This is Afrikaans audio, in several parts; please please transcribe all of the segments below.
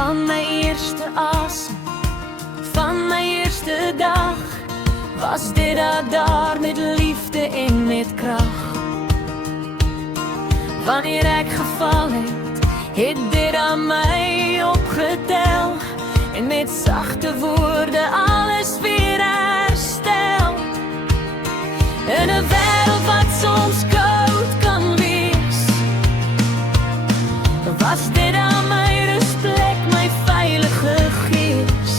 Van my eerste asem, van my eerste dag, was dit daar met liefde en met krag. Wanneer ek geval het dit aan my opgetel, en met sagte woorde alles weer herstel. In 'n wêreld wat soms koud kan wees, was dit aan my rusplek, my veilige gees.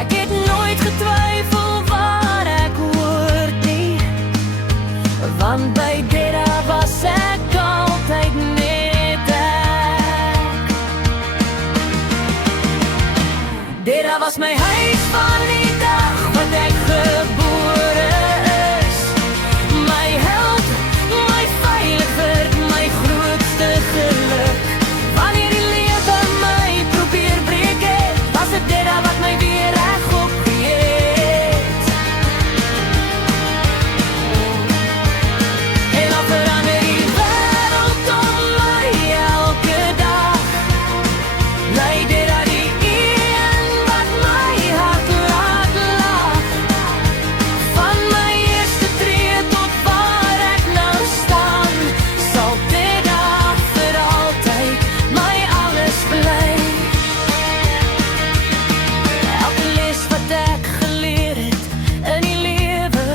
Ek het nooit getwyfel waar ek hoort nie, want by dit was ek altyd net ek. Dit was my huis van die dag wat ek gebore is, my held, my veiliger, my grootste geluk. Wanneer die lewe my probeer breek het, was dit wat my weer regop geet. En dan verander die wêreld om my elke dag, bly dit die een wat my hart laat lag. Van my eerste tree tot waar ek nou staan, sal dit vir altyd my alles bly. Elke les wat ek geleer het in die lewe,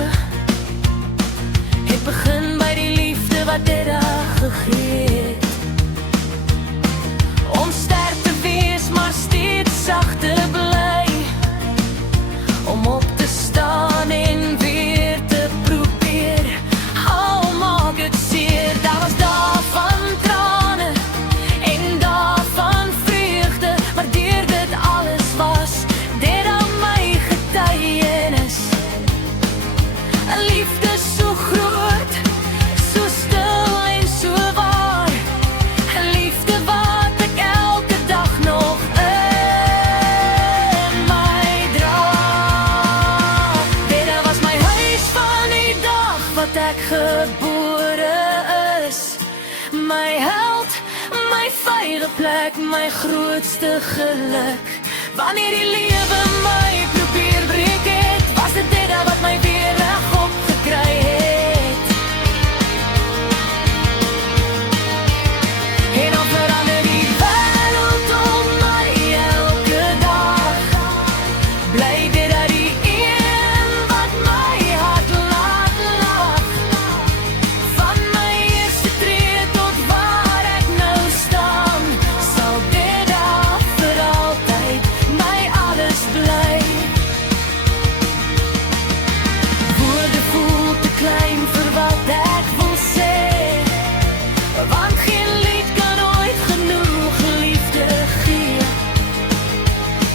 het begin by die liefde wat dit gegee het. Om sterk te wees, maar steeds sag te bly, om op te staan en weer te probeer, al maak het seer. Daar was dae van trane en dae van vreugde, maar deur dit alles was dit aan my getuienis. 'n Liefde so groot, so stil en so waar, 'n liefde wat ek elke dag nog in my dra. Dit was my huis van die dag wat ek gebore is, my held, my veilige plek, my grootste geluk. Wanneer die lewe my probeer breek het, was dit wat my weer regop gekry het. En dan verander die wêreld om my elke dag, bly dit die een wat my hart laat lag. Van my eerste tree tot waar ek nou staan, sal dit vir altyd my alles bly. Woorde voel te klein vir wat ek wil sê, want geen lied kan ooit genoeg liefde gee.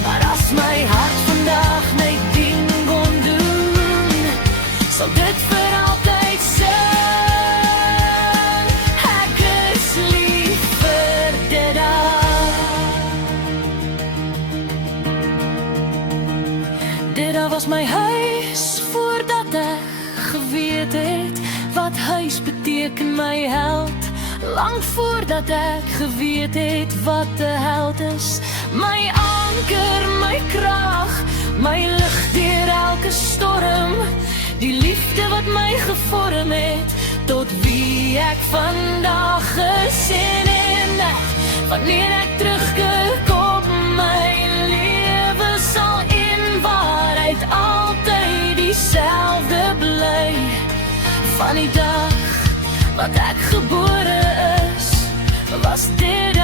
Maar as my hart vandag net ding kon doen, sal dit vir altyd sing, ek is lief vir dit. Dit was my huis voordat ek geweet het wat huis beteken, my held. Lang voordat ek geweet het wat 'n held is, my anker, my krag, my lig deur elke storm. Die liefde wat my gevorm het tot wie ek vandag gesien en wanneer ek terugkyk op my lewe, sal in waarheid altyd dieselfde bly. Van die dag wat ek gebore is, was dit